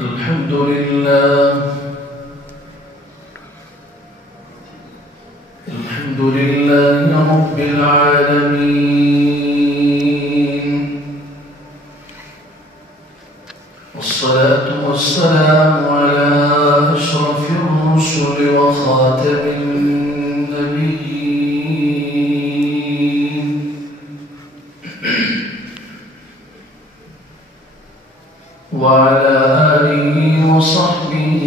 الحمد لله رب العالمين، والصلاة والسلام على أشرف الرسل وخاتم النبيين، وعلى آله وصحبه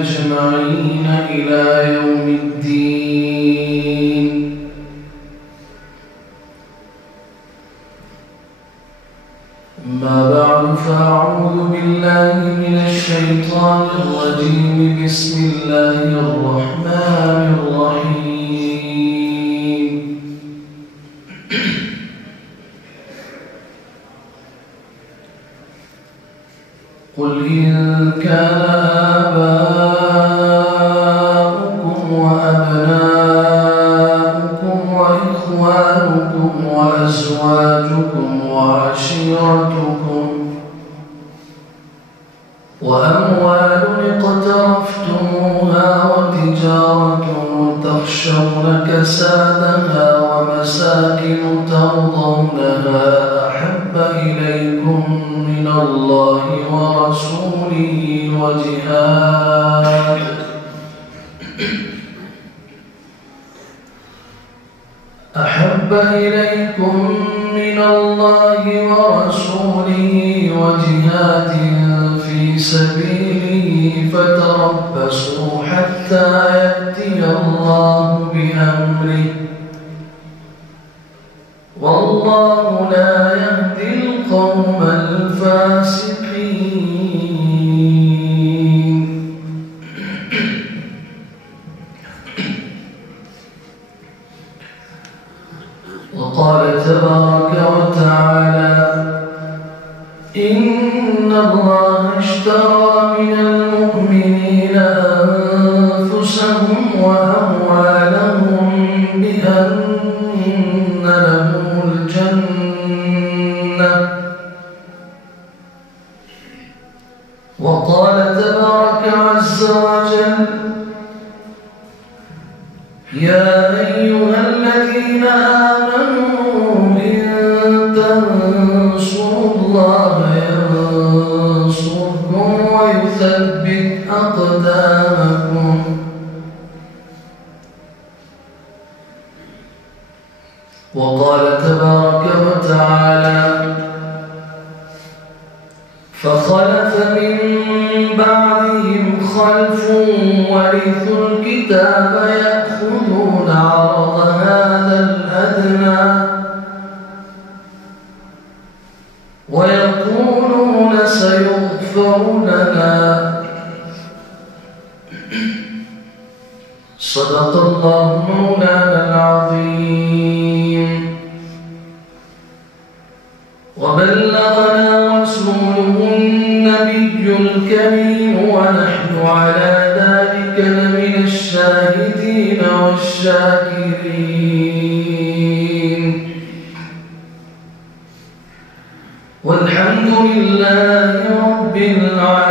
أجمعين إلى يوم الدين. أما بعد، فأعوذ بالله من الشيطان الرجيم. بسم الله الرحمن الرحيم. قل إن كان آباؤكم وأبناؤكم وإخوانكم وأزواجكم وعشيرتكم وأموال اقترفتموها وتجارة تخشون كسادها ومساكن ترضونها أحب إليكم من الله ورسوله وجهاد في سبيله فتربصوا حتى يأتي الله بأمره، والله لا يهدي القوم الفاسقين. وقال تبارك وتعالى: إن الله اشترى من المؤمنين أنفسهم وأموالهم بأن لهم الجنة. وقال تبارك عز وجل: يا أيها الذين آمنوا إن تنصروا الله ينصركم ويثبت أقدامكم. وقال تبارك وتعالى: فخلف من بعدهم خلف ورثوا الكتاب يأخذون عرض هذا الأدنى ويقولون سيغفر لنا. صدق الله مولانا العظيم، وبلغنا رسوله النبي الكريم، ونحن على ذلك لمن الشاهدين والشاكرين، والحمد لله رب العالمين.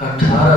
18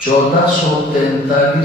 1443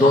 2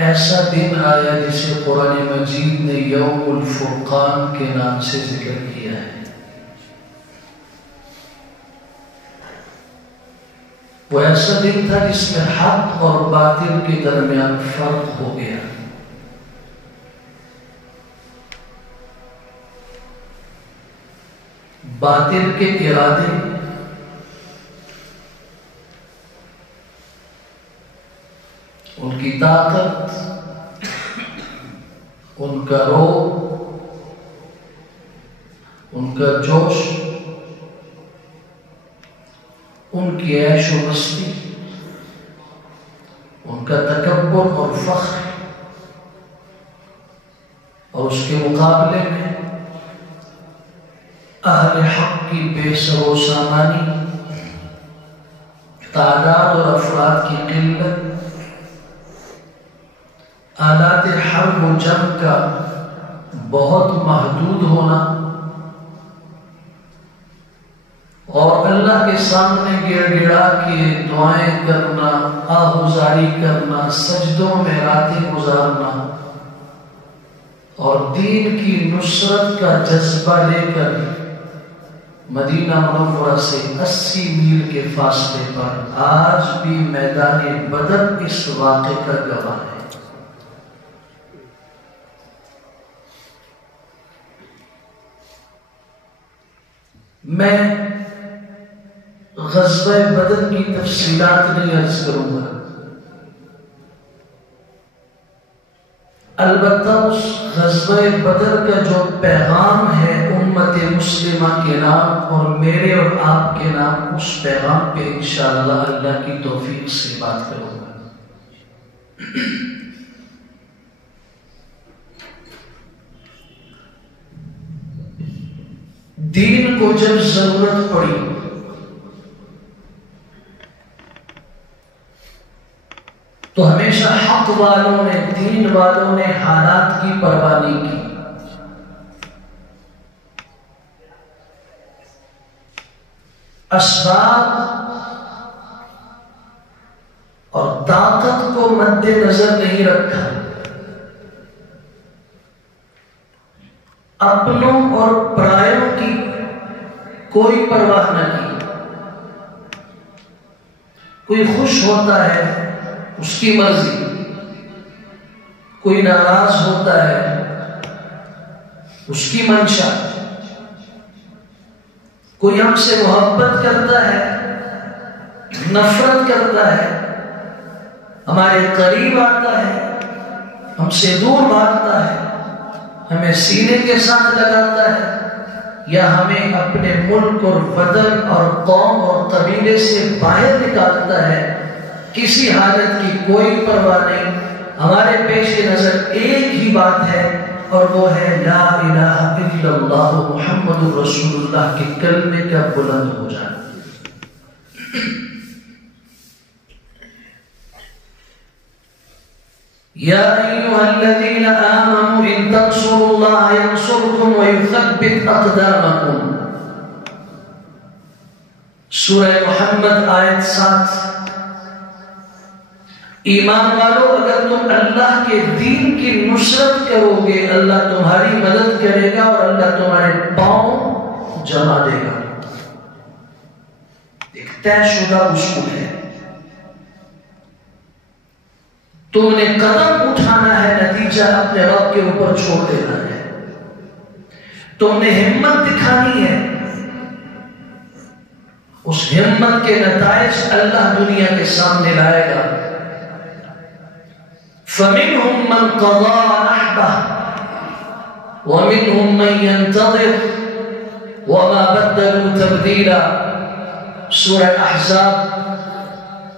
ایسا دن آیا جسے قرآن مجید نے یوم الفرقان کے نام سے ذکر کیا ہے۔ وہ ایسا دن تھا جس میں حق اور باطل کے درمیان فرق ہو گیا۔ باطل کے ارادے ان کی طاقت، ان کا روح، ان کا جوش، ان کی عیش و مستی، ان کا تکبر اور فخر، اور اس کے مقابلے میں اہل حق کی بے سر و سامانی، تعداد اور افراد کی قلت، آلات حرب و جنگ کا بہت محدود ہونا، اور اللہ کے سامنے گڑ گڑا کے دعائیں کرنا، آہوزاری کرنا، سجدوں میں راتیں گزارنا، اور دین کی نصرت کا جذبہ لے کر مدینہ منورہ سے 80 میل کے فاصلے پر آج بھی میدان بدر اس واقعے کا گواہ ہے۔ میں غزوہ بدر کی تفصیلات نہیں عرض کروں گا، البتہ اس غزوہ بدر کا جو پیغام ہے امت مسلمہ کے نام اور میرے اور آپ کے نام، اس پیغام پہ انشاءاللہ اللہ کی توفیق سے بات کروں گا۔ دین کو جب ضرورت پڑی تو ہمیشہ حق والوں نے، دین والوں نے حالات کی پرواہ نہیں کی۔ اسباب اور طاقت کو مد نظر نہیں رکھا، اپنوں اور پرایوں کی کوئی پرواہ نہ کی۔ کوئی خوش ہوتا ہے اس کی مرضی، کوئی ناراض ہوتا ہے اس کی منشا، کوئی ہم سے محبت کرتا ہے، نفرت کرتا ہے، ہمارے قریب آتا ہے، ہم سے دور بھاگتا ہے، ہمیں سینے کے ساتھ لگاتا ہے، یا ہمیں اپنے ملک اور وطن اور قوم اور قبیلے سے باہر نکالتا ہے۔ کسی حالت کی کوئی پرواہ نہیں، ہمارے پیش نظر ایک ہی بات ہے، اور وہ ہے لا الہ الا اللہ محمد رسول اللہ کے کلمے کا بلند ہو جانا۔ یا ایھا الذین آمنوا ان تنصروا اللہ ینصرکم ویثبت اقدامکم، سورہ محمد آیت 7۔ ایمان والو، اگر تم اللہ کے دین کی نصرت کرو گے اللہ تمہاری مدد کرے گا اور اللہ تمہارے پاؤں جما دے گا۔ ایک طے شدہ اصول ہے، تم نے قدم اٹھانا ہے، نتیجہ اپنے رب کے اوپر چھوڑ دینا ہے۔ تم نے ہمت دکھانی ہے، اس ہمت کے نتائج اللہ دنیا کے سامنے لائے گا۔ فَمِنْهُمْ مَنْ قَضَى نَحْبَهُ وَمِنْهُمْ مَنْ يَنْتَظِرُ وَمَا بَدَّلُوا تَبْدِيلًا، سورہ احزاب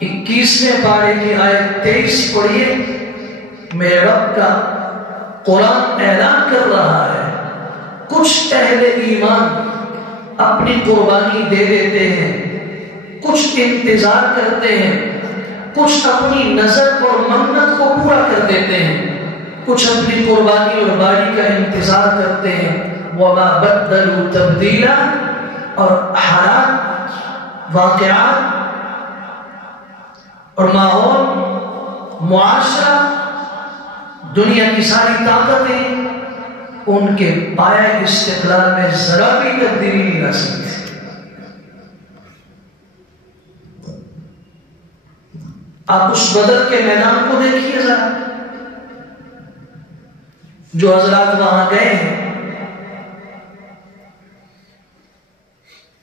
21ویں پارے کی آیت 23 پڑھیے۔ میرے رب کا قرآن اعلان کر رہا ہے، کچھ اہل ایمان اپنی قربانی دے دیتے ہیں، کچھ انتظار کرتے ہیں، کچھ اپنی نظر اور منت کو پورا کر دیتے ہیں، کچھ اپنی قربانی اور باری کا انتظار کرتے ہیں۔ وَمَا بَدَّلُوا تَبْدِيلًا، اور حالات، واقعات اور ماحول، معاشرہ دنیا کی ساری طاقتیں ان کے پائے استقلال میں ذرا بھی تبدیلی نہیں لا سکتی. آپ اس بدر کے میدان کو دیکھیے ذرا. جو حضرات وہاں گئے ہیں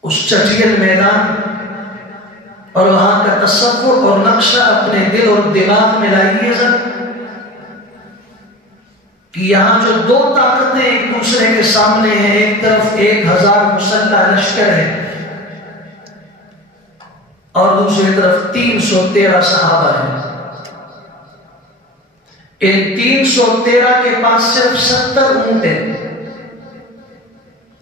اس چٹیل میدان اور وہاں کا تصور اور نقشہ اپنے دل اور دماغ میں لائیے ذرا کہ یہاں جو دو طاقتیں ایک دوسرے کے سامنے ہیں. ایک طرف 1000 مسلح لشکر ہے اور دوسری طرف 313 صحابہ ہیں. ان 313 کے پاس صرف 70 اونٹ ہیں.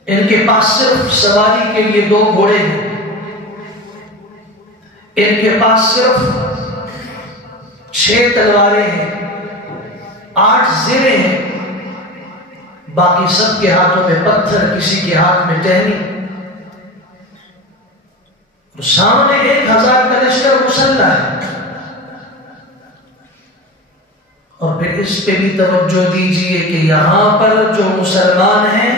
ان کے پاس صرف سواری کے لیے 2 گھوڑے ہیں. ان کے پاس صرف 6 تلواریں ہیں, 8 زریں ہیں. باقی سب کے ہاتھوں میں پتھر, کسی کے ہاتھ میں ٹہنی. اور سامنے 1000 کا لشکر مسلح ہے. اور پھر اس پہ بھی توجہ دیجئے کہ یہاں پر جو مسلمان ہیں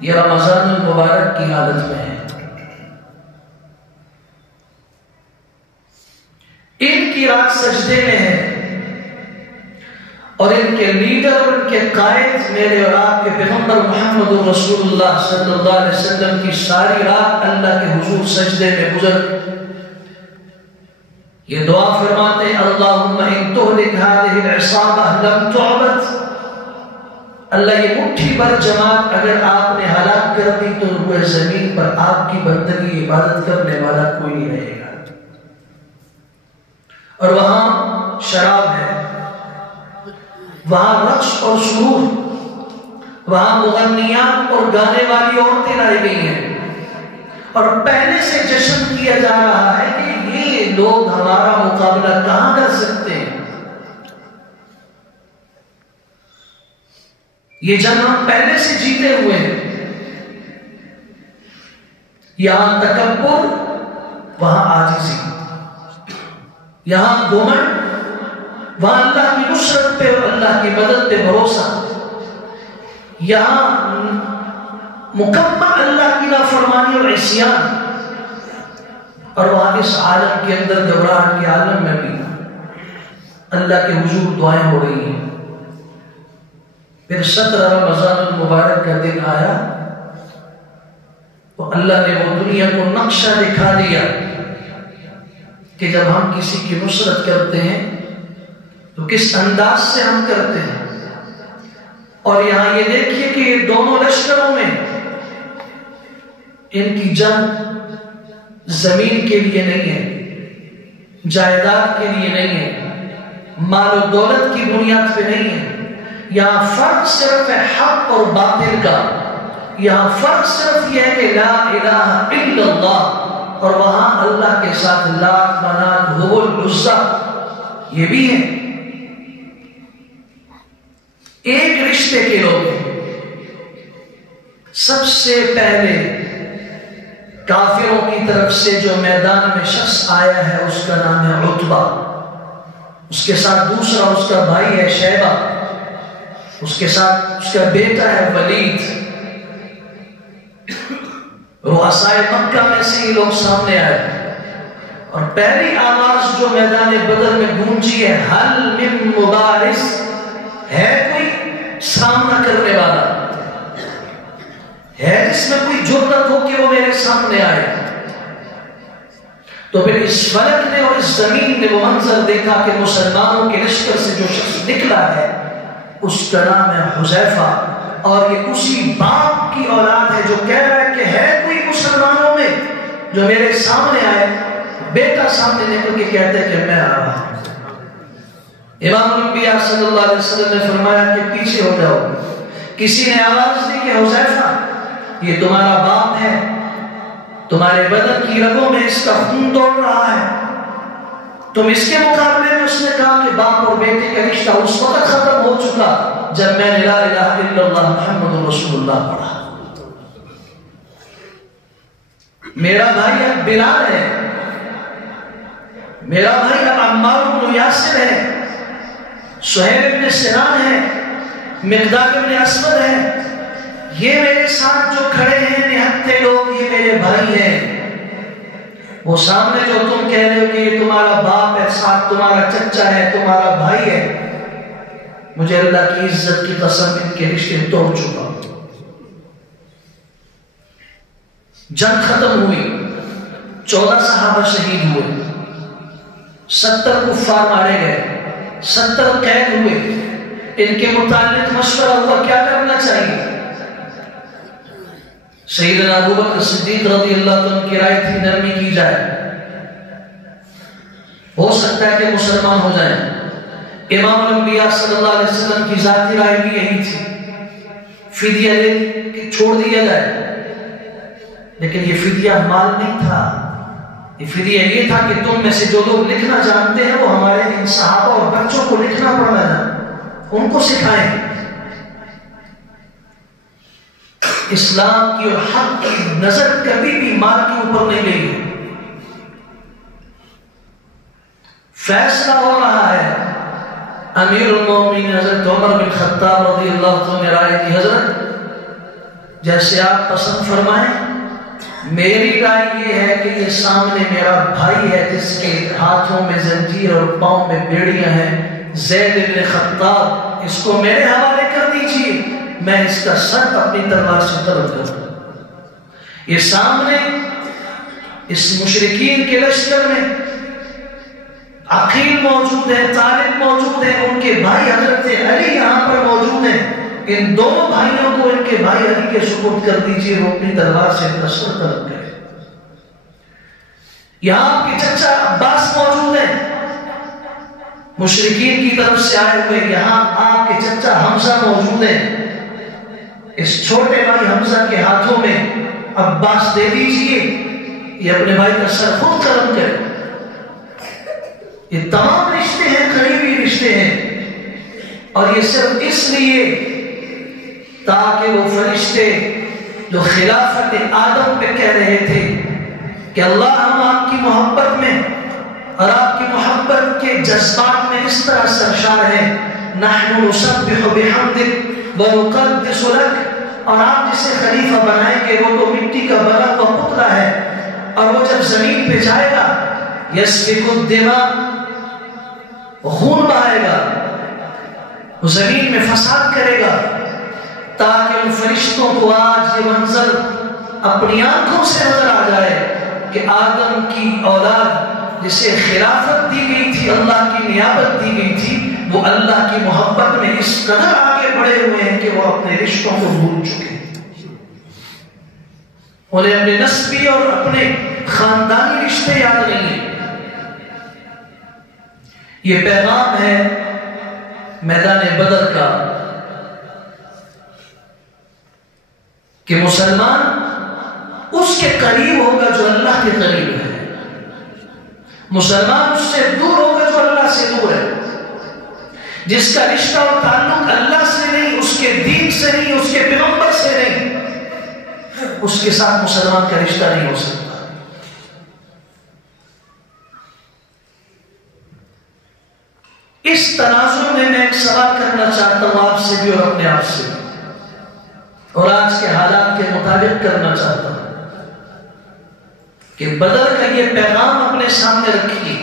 یہ رمضان المبارک کی حالت میں ہیں. ان کی رات سجدے میں ہے اور ان کے لیڈر اور ان کے قائد میرے اور آپ کے پیغمبر محمد رسول اللہ صلی اللہ علیہ وسلم کی ساری رات اللہ کے حضور سجدے میں گزر. یہ دعا فرماتے ہیں اللہم ان تہلک هذه العصابہ لم تعبد. اللہ یہ مٹھی بھر جماعت اگر آپ نے ہلاک کر دی تو روئے زمین پر آپ کی بندگی عبادت کرنے والا کوئی نہیں رہے گا. اور وہاں شراب ہے, وہاں رقص اور سرور, وہاں مغنیات اور گانے والی عورتیں لائی گئی ہیں اور پہلے سے جشن کیا جا رہا ہے کہ یہ لوگ ہمارا مقابلہ کہاں کر سکتے ہیں. یہ جنگ ہم پہلے سے جیتے ہوئے ہیں. یہاں تکبر, وہاں عاجزی, یہاں گھمنڈ, وہاں اللہ کی نصرت پہ اور اللہ کی مدد پہ بھروسہ. یہاں مکمل اللہ کی نافرمانی اور عصیان, اور وہاں اس عالم کے اندر گھبراہٹ کے عالم میں بھی اللہ کے حضور دعائیں ہو رہی ہیں. پھر 17 رمضان المبارک کا دن آیا تو اللہ نے وہ دنیا کو نقشہ دکھا دیا کہ جب ہم کسی کی نصرت کرتے ہیں تو کس انداز سے ہم کرتے ہیں. اور یہاں یہ دیکھیے کہ یہ دونوں لشکروں میں ان کی جنگ زمین کے لیے نہیں ہے, جائیداد کے لیے نہیں ہے, مال و دولت کی بنیاد پہ نہیں ہے. یہاں فرق صرف ہے حق اور باطل کا. یہاں فرق صرف یہ ہے کہ لا الہ الا اللہ, اور وہاں اللہ کے ساتھ لات, منات, ہبل, عزا یہ بھی ہے. ایک رشتے کے لوگ ہیں. سب سے پہلے کافروں کی طرف سے جو میدان میں شخص آیا ہے اس کا نام ہے عتبہ. اس کے ساتھ دوسرا اس کا بھائی ہے شیبہ, اس کے ساتھ اس کا بیٹا ہے ولید. رؤسائے مکہ میں سے یہ لوگ سامنے آئے اور پہلی آواز جو میدان بدر میں گونجی ہے حل من مبارز, ہے کوئی سامنا کرنے والا, ہے جس میں کوئی جرأت ہو کہ وہ میرے سامنے آئے. تو پھر اس فلک نے اور اس زمین نے وہ منظر دیکھا کہ مسلمانوں کے لشکر سے جو شخص نکلا ہے اس کا نام ہے حذیفہ, اور یہ اسی باپ کی اولاد ہے جو کہہ رہا ہے کہ ہے کوئی مسلمانوں میں جو میرے سامنے آئے. بیٹا سامنے نکل کے کہتے ہیں کہ میں آ رہا ہوں. امام الانبیاء صلی اللہ علیہ وسلم نے فرمایا کہ پیچھے ہو جاؤ. کسی نے آواز دی کہ حذیفہ یہ تمہارا باپ ہے, تمہارے بدن کی رگوں میں اس کا خون دوڑ رہا ہے, تم اس کے مقابلے میں. اس نے کہا کہ باپ اور بیٹے کا رشتہ اس وقت ختم ہو چکا جب میں نے لا الہ الا اللہ محمد رسول اللہ پڑھا. میرا بھائی اب بلال ہے, میرا بھائی اب عمار بن یاسر ہے. سہیل ابن سنان ہے، مقداد ابن اسود ہے، یہ میرے ساتھ جو کھڑے ہیں نہتے لوگ، یہ میرے بھائی ہیں۔ وہ سامنے جو تم کہہ رہے ہو کہ یہ تمہارا باپ ہے، ساتھ تمہارا چچا ہے، تمہارا بھائی ہے، مجھے اللہ کی عزت کی قسم ان کے رشتے توڑ چکا۔ جنگ ختم ہوئی، 14 صحابہ شہید ہوئے، 70 کفار مارے گئے، 70 قید ہوئے۔ ان کے متعلق مشورہ ہوا کیا کرنا چاہیے۔ سیدنا ابو بکر صدیق رضی اللہ عنہ کی رائے تھی نرمی کی جائے، ہو سکتا ہے کہ مسلمان ہو جائیں۔ امام الانبیاء صلی اللہ علیہ وسلم کی ذاتی رائے بھی یہی تھی، فدیہ لے کے چھوڑ دیا جائے، لیکن یہ فدیہ مال نہیں تھا، یہ فدیہ یہ تھا کہ تم میں سے جو لوگ لکھنا جانتے ہیں وہ ہمارے ان صحابہ اور بچوں کو لکھنا پڑھنا جانتے، ان کو سکھائیں۔ اسلام کی اور حق کی نظر کبھی بھی مال کے اوپر نہیں گئی ہے۔ فیصلہ ہو رہا ہے، امیر المومنین حضرت عمر بن خطاب رضی اللہ عنہ نے رائے کی، حضرت جیسے آپ پسند فرمائیں، میری رائے یہ ہے کہ یہ سامنے میرا بھائی ہے جس کے ہاتھوں میں زنجیر اور پاؤں میں بیڑیاں ہیں، زید بن خطاب، اس کو میرے حوالے کر دیجیے، میں اس کا سر اپنی تلوار سے قتل کروں۔ یہ سامنے اس مشرکین کے لشکر میں عقیل موجود ہے، طالب موجود ہے، ان کے بھائی حضرت علی یہاں پر موجود ہیں، ان دونوں بھائیوں کو ان کے بھائی علی کے سپرد کر دیجیے، وہ اپنی تلوار سے سر قتل کریں۔ یہاں آپ کے چچا عباس موجود ہیں، مشرکین کی طرف سے آئے ہوئے، یہاں آپ کے چچا حمزہ موجود ہیں، اس چھوٹے بھائی حمزہ کے ہاتھوں میں عباس دے دیجئے، یہ اپنے بھائی کا سر خود قلم کرے۔ یہ تمام رشتے ہیں، قریبی رشتے ہیں، اور یہ صرف اس لیے تاکہ وہ فرشتے جو خلافت آدم پہ کہہ رہے تھے کہ اللہ ہم آپ کی محبت میں اور آپ کی محبت کے جذبات میں اس طرح سرشار ہیں، نحن نسبح بحمدک ونقدس لک، اور آپ جسے خلیفہ بنائیں گے وہ تو مٹی کا بنا ہوا پتلا ہے، اور وہ جب زمین پہ جائے گا یسفک الدماء، وہ خون بہائے گا، وہ زمین میں فساد کرے گا، تاکہ ان فرشتوں کو آج یہ منظر اپنی آنکھوں سے نظر آ جائے کہ آدم کی اولاد جسے خلافت دی گئی تھی، اللہ کی نیابت دی گئی تھی، وہ اللہ کی محبت میں اس قدر آگے بڑھے ہوئے ہیں کہ وہ اپنے رشتوں کو بھول چکے ہیں، انہیں اپنے نسبی اور اپنے خاندانی رشتے یاد نہیں ہیں۔ یہ پیغام ہے میدان بدر کا کہ مسلمان اس کے قریب ہوگا جو اللہ کے قریب ہے، مسلمان اس سے دور ہوگا جو اللہ سے دور ہے، جس کا رشتہ اور تعلق اللہ سے نہیں، اس کے دین سے نہیں، اس کے پیغمبر سے نہیں، اس کے ساتھ مسلمان کا رشتہ نہیں ہو سکتا۔ اس تناظر میں ایک سوال کرنا چاہتا ہوں آپ سے بھی اور اپنے آپ سے، اور آج کے حالات کے مطابق کرنا چاہتا ہوں کہ بدر کا یہ پیغام اپنے سامنے رکھیے،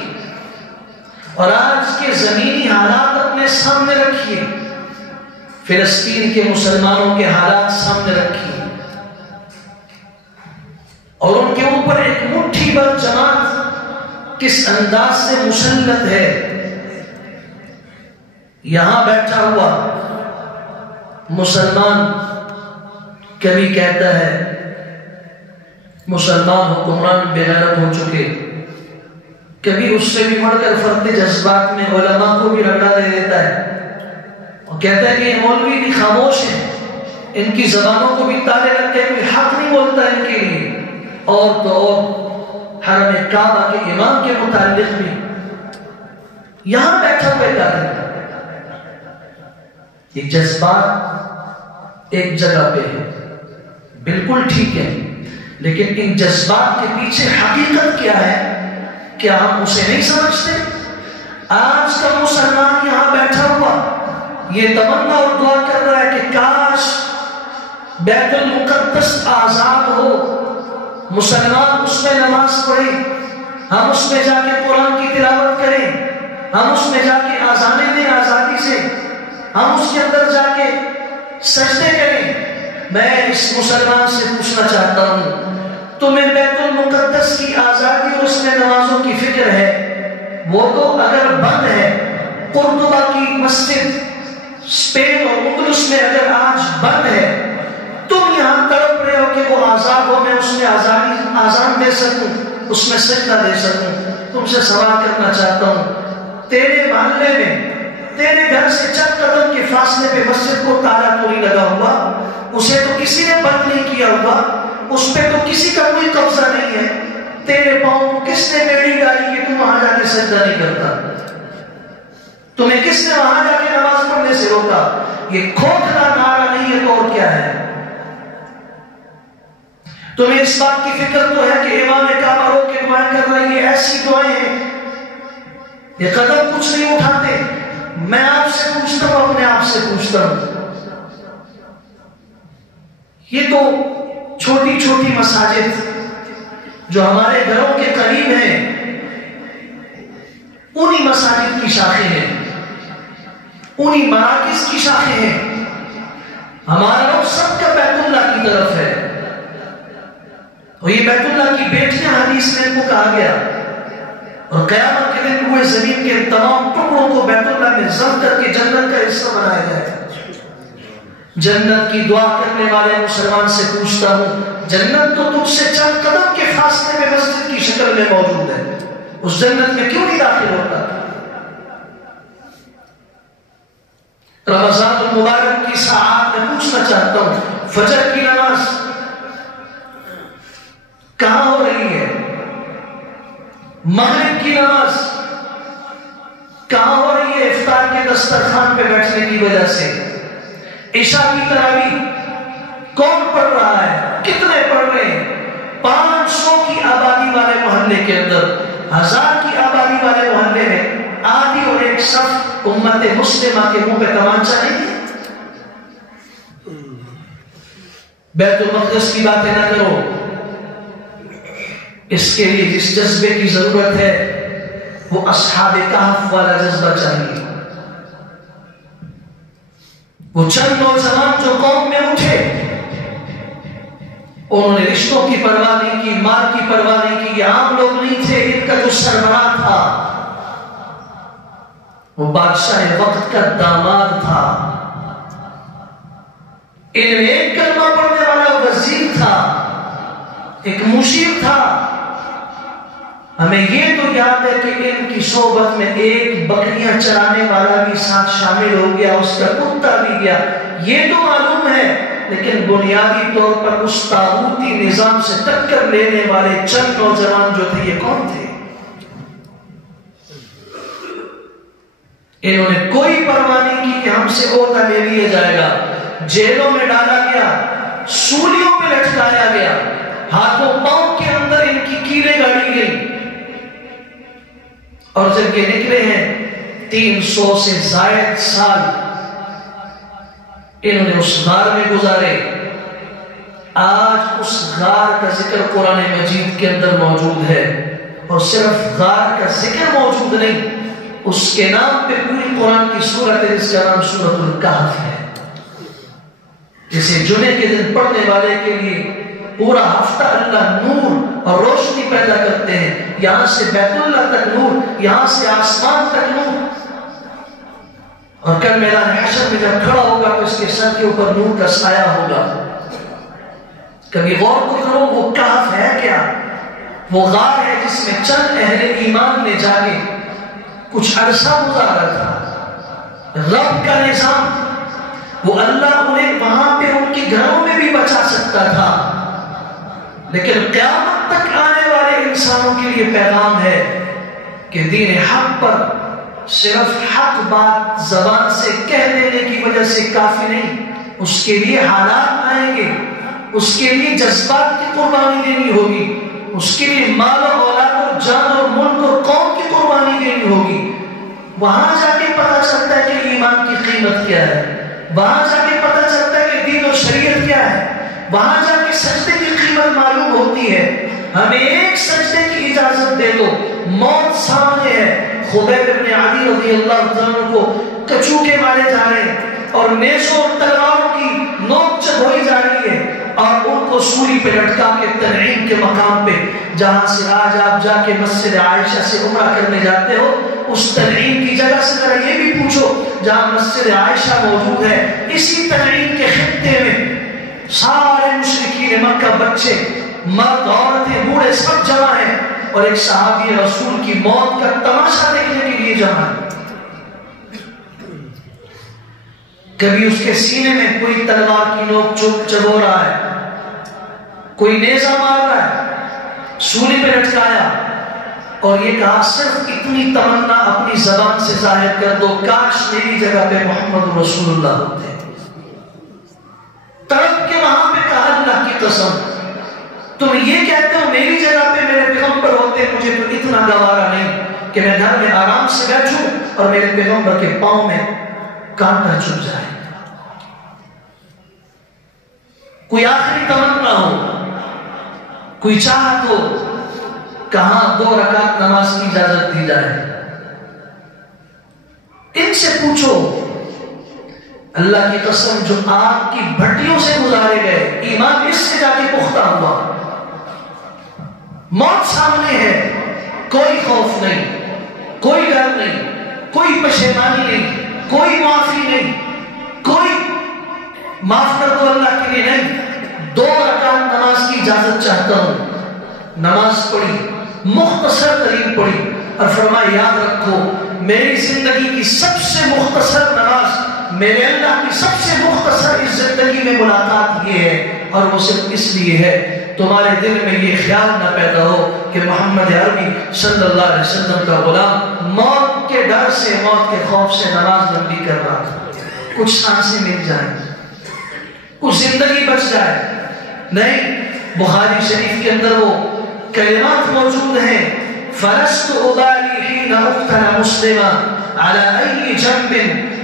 اور آج کے زمینی حالات اپنے سامنے رکھیے، فلسطین کے مسلمانوں کے حالات سامنے رکھیے، اور ان کے اوپر ایک مٹھی بھر جماعت کس انداز سے مسلط ہے۔ یہاں بیٹھا ہوا مسلمان کبھی کہتا ہے مسلمان حکمران بے غیرت ہو چکے، کبھی اس سے بھی بڑھ کر فرد جذبات میں علماء کو بھی رگڑا دے دیتا ہے اور کہتا ہے کہ یہ مولوی بھی خاموش ہیں، ان کی زبانوں کو بھی تالے لگتے ہیں، کوئی حق نہیں بولتا ان کے لیے، اور تو اور حرم کعبہ کے امام کے متعلق بھی یہاں بیٹھا ہوا کہتا ہے۔ یہ جذبات ایک جگہ پہ ہے، بالکل ٹھیک ہے، لیکن ان جذبات کے پیچھے حقیقت کیا ہے؟ کیا ہم اسے نہیں سمجھتے؟ آج کا مسلمان یہاں بیٹھا ہوا یہ تمنا اور دعا کر رہا ہے کہ کاش بیت المقدس آزاد ہو، مسلمان اس میں نماز پڑھے، ہم اس میں جا کے قرآن کی تلاوت کریں، ہم اس میں جا کے آزانے دیں آزادی سے، ہم اس کے اندر جا کے سجدے کریں۔ میں اس مسلمان سے پوچھنا چاہتا ہوں، تمہیں بیت المقدس کی آزادی اور اس میں نمازوں کی فکر ہے؟ وہ تو اگر بند ہے، قرطبہ کی مسجد اسپین اور اندلس میں اگر آج بند ہے، تم یہاں تڑپ رہے ہو کہ وہ آزاد ہو، میں اس میں آزان دے سکوں، اس میں سجدہ دے سکوں۔ تم سے سوال کرنا چاہتا ہوں، تیرے محلے میں تیرے گھر سے چند قدم کے فاصلے پہ مسجد کو تالا تو نہیں لگا ہوا، اسے تو کسی نے بند نہیں کیا ہوا، اس پہ تو کسی کا کوئی قبضہ نہیں ہے، تیرے پاؤں کو کس نے بیڑی ڈالی کہ تم وہاں جا کے سجدہ نہیں کرتا؟ تمہیں کس نے وہاں جا کے نماز پڑھنے سے روکا؟ یہ کھوکھلا نعرہ نہیں ہے تو اور کیا ہے؟ تمہیں اس بات کی فکر تو ہے کہ امام کعبہ رو کے دعائیں کر رہا ہے، یہ ایسی دعائیں ہیں، یہ قدم کچھ نہیں اٹھاتے۔ میں آپ سے پوچھتا ہوں، اپنے آپ سے پوچھتا ہوں، یہ تو چھوٹی چھوٹی مساجد جو ہمارے گھروں کے قریب ہیں، انہی مساجد کی شاخیں ہیں، انہی مراکز کی شاخیں ہیں۔ ہمارا رخ سب کا بیت اللہ کی طرف ہے، اور یہ بیت اللہ کی بیٹیاں حدیث میں کو کہا گیا، اور قیامت کے دن ہوئے زمین کے تمام ٹکڑوں کو بیت اللہ میں ضم کر کے جنت کا حصہ بنایا جائے گا۔ جنت کی دعا کرنے والے مسلمان سے پوچھتا ہوں، جنت تو تجھ سے چند قدم کے فاصلے میں مسجد کی شکل میں موجود ہے، اس جنت میں کیوں نہیں داخل ہوتا؟ رمضان المبارک کی ساعات میں پوچھنا چاہتا ہوں، فجر کی نماز کہاں ہو رہی ہے؟ مغرب کی نماز کہاں ہو رہی ہے افطار کے دسترخوان پہ بیٹھنے کی وجہ سے؟ عشاء کی تراویح کون پڑھ رہا ہے؟ کتنے پڑھ رہے ہیں؟ 500 کی آبادی والے محلے کے اندر، 1000 کی آبادی والے محلے میں آدھی اور ایک صف امت مسلمہ کے منہ پہ تمانچہ نہیں ہے۔ بیت المقدس کی باتیں نہ کرو، اس کے لیے جس جذبے کی ضرورت ہے وہ اصحاب کہف والا جذبہ چاہیے۔ وہ چند نوجوان جو قوم میں اٹھے، انہوں نے رشتوں کی پرواہ نہیں کی، مال کی پرواہ نہیں کی، یہ عام لوگ نہیں تھے، ان کا جو سربراہ تھا وہ بادشاہ وقت کا داماد تھا، ان میں ایک کلمہ پڑھنے والا وزیر تھا، ایک مشیر تھا۔ ہمیں یہ تو یاد ہے کہ ان کی صحبت میں ایک بکریاں چرانے والا بھی ساتھ شامل ہو گیا، اس کا کتا بھی گیا، یہ تو معلوم ہے، لیکن بنیادی طور پر اس طاغوتی نظام سے ٹکر لینے والے چند نوجوان جو تھے، یہ کون تھے؟ انہوں نے کوئی پرواہ نہیں کی کہ ہم سے عہدہ لے لیا جائے گا، جیلوں میں ڈالا گیا، سولیوں پہ لٹکایا گیا، ہاتھوں پاؤں کے اندر ان کی کیلیں گاڑی گئی، اور جب یہ نکلے ہیں 300 سے زائد سال انہوں نے اس غار میں گزارے۔ آج اس غار کا ذکر قرآن مجید کے اندر موجود ہے، اور صرف غار کا ذکر موجود نہیں، اس کے نام پہ پوری قرآن کی سورت ہے جس کا نام سورۃ الکہف ہے، جسے جمعے کے دن پڑھنے والے کے لیے پورا ہفتہ اللہ نور اور روشنی پیدا کرتے ہیں، یہاں سے بیت اللہ تک نور، یہاں سے آسمان تک نور، اور کل میدان حشر میں جب کھڑا ہوگا تو اس کے سر کے اوپر نور کا سایہ ہوگا۔ کبھی غور کو کرو، وہ کہف ہے کیا؟ وہ غار ہے جس میں چند اہل ایمان نے جا کے کچھ عرصہ گزارا تھا۔ رب کا نظام، وہ اللہ انہیں وہاں پہ ان کے گھروں میں بھی بچا سکتا تھا، لیکن قیامت تک آنے والے انسانوں کے لیے پیغام ہے کہ دین حق پر صرف حق بات زبان سے کہہ دینے کی وجہ سے کافی نہیں، اس کے لیے حالات آئیں گے، اس کے لیے جذبات کی قربانی دینی ہوگی، اس کے لیے مال و اولاد اور جان اور ملک اور قوم کی قربانی دینی ہوگی۔ وہاں جا کے پتہ چلتا ہے کہ ایمان کی قیمت کیا ہے، وہاں جا کے پتہ چلتا ہے کہ دین اور شریعت کیا ہے، وہاں جا کے سجدے کی قیمت معلوم ہوتی ہے۔ ہمیں ایک سجدے کی اجازت دے دو، موت سامنے ہے۔ خبیب بن عدی رضی اللہ عنہ کو کچوکے مارے جا رہے ہیں اور نیزوں اور تلواروں کی نوک جب ہوئی جا رہی ہے، اور ان کو سولی پہ لٹکا کے تنعیم کے مقام پہ، جہاں سے آج آپ جا کے مسجد عائشہ سے عمرہ کرنے جاتے ہو، اس تنعیم کی جگہ سے ذرا یہ بھی پوچھو جہاں مسجد عائشہ موجود ہے، اسی تنعیم کے خطے میں سارے مشرکین مکہ، بچے مرد عورتیں بوڑھے سب جمع ہیں، اور ایک صحابی رسول کی موت کا تماشا دیکھنے کے لیے جمع ہے۔ کبھی اس کے سینے میں کوئی تلوار کی نوک چبو رہا ہے، کوئی نیزہ مار رہا ہے، سولی پہ لٹکایا، اور یہ کہا صرف اتنی تمنا اپنی زبان سے ظاہر کر دو، کاش میری جگہ پہ محمد رسول اللہ ہوتے۔ تڑپ کے وہاں پہ کہا اللہ کی قسم، تم یہ کہتے ہو میری جگہ پہ میرے پیغمبر ہوتے، مجھے تو اتنا گوارا نہیں کہ میں گھر میں آرام سے بیٹھوں اور میرے پیغمبر کے پاؤں میں کانٹا چبھ جائے۔ کوئی آخری تمنا ہو، کوئی چاہت ہو، کہاں 2 رکعت نماز کی اجازت دی جائے۔ ان سے پوچھو، اللہ کی قسم جو آگ کی بھٹیوں سے گزارے گئے، ایمان اس سے جا کے پختہ ہوا۔ موت سامنے ہے، کوئی خوف نہیں، کوئی ڈر نہیں، کوئی پشیمانی نہیں، کوئی معافی نہیں، کوئی معاف کر دو اللہ کے لیے نہیں۔ 2 رکعت نماز کی اجازت چاہتا ہوں۔ نماز پڑھی، مختصر ترین پڑھی، اور فرمایا یاد رکھو میری زندگی کی سب سے مختصر نماز، میرے اللہ کی سب سے مختصر اس زندگی میں ملاقات یہ ہے، اور وہ صرف اس لیے ہے تمہارے دل میں یہ خیال نہ پیدا ہو کہ محمد عربی صلی اللہ علیہ وسلم کا غلام موت کے ڈر سے، موت کے خوف سے نماز لمبی کر رہا تھا، کچھ سانسیں مل جائیں، کچھ زندگی بچ جائے۔ نہیں، بخاری شریف کے اندر وہ کلمات موجود ہیں، فَلَسْتُ أُبَالِي حِينَ أُقْتَلَ مُسْلِمًا عَلَى أَيِّ جَنْبٍ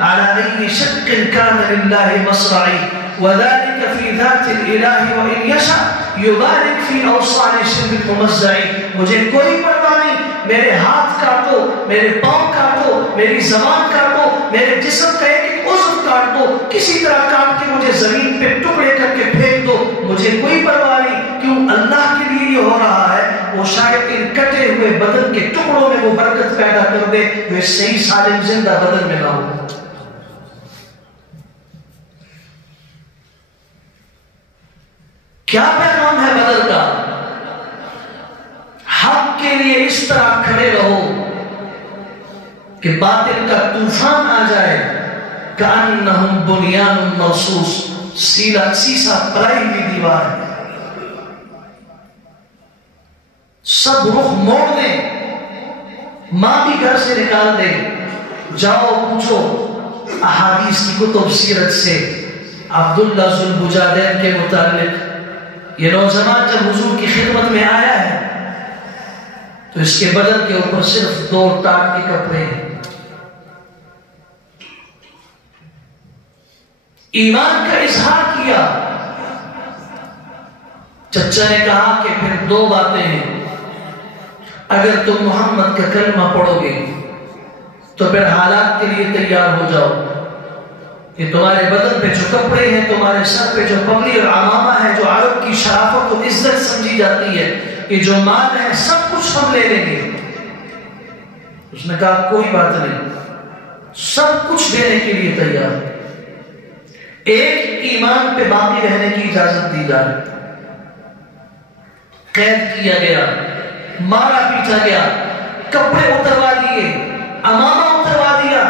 عَلَى أَيِّ شَقٍّ كَانَ لِلَّهِ مَصْرَعِي وَذَلِكَ فِي ذَاتِ الْإِلَهِ وَإِنْ يَشَأْ يُبَارِكْ فِي أَوْصَالِ شِبِّ الْمُمَزَّعِ۔ مجھے کوئی پرواہ نہیں، میرے ہاتھ کاٹو، میرے پاؤں کاٹو، میری زبان کاٹو، میرے جسم کا ایک عضو کاٹ دو، کسی طرح کاٹ کے مجھے زمین پہ ٹکڑے کر کے پھینک دو، مجھے کوئی پرواہ نہیں۔ کیوں؟ اللہ کے لیے یہ ہو رہا ہے، وہ شاید ان کٹے ہوئے بدن کے ٹکڑوں میں وہ برکت پیدا کر دے جو اس صحیح سالم زندہ بدن میں نہ ہو۔ کیا پیغام ہے بدر کا؟ حق کے لیے اس طرح کھڑے رہو کہ باطل کا طوفان آ جائے، کأنہم بنیان مرصوص، سیسا پرائی ہوئی دیوار ہے، سب رخ موڑ دیں، ماں بھی گھر سے نکال دے، جاؤ پوچھو احادیث کی کتب سیرت سے عبداللہ ذو البجادین کے متعلق، یہ نوجوان جب حضور کی خدمت میں آیا ہے تو اس کے بدن کے اوپر صرف 2 ٹاٹ کے کپڑے ہیں۔ ایمان کا اظہار کیا۔ چچا نے کہا کہ پھر 2 باتیں ہیں، اگر تم محمد کا کلمہ پڑھو گے تو پھر حالات کے لیے تیار ہو جاؤ، کہ تمہارے بدن پہ جو کپڑے ہیں، تمہارے سر پہ جو پگڑی اور عمامہ ہے، جو عرب کی شرافت و عزت سمجھی جاتی ہے، یہ جو مال ہے سب کچھ ہم لے لیں گے۔ اس نے کہا کوئی بات نہیں، سب کچھ دینے کے لیے تیار، ایک ایمان پہ باقی رہنے کی اجازت دی جائے۔ قید کیا گیا، مارا پیٹا گیا، کپڑے اتروا دیے، عمامہ اتروا دیا،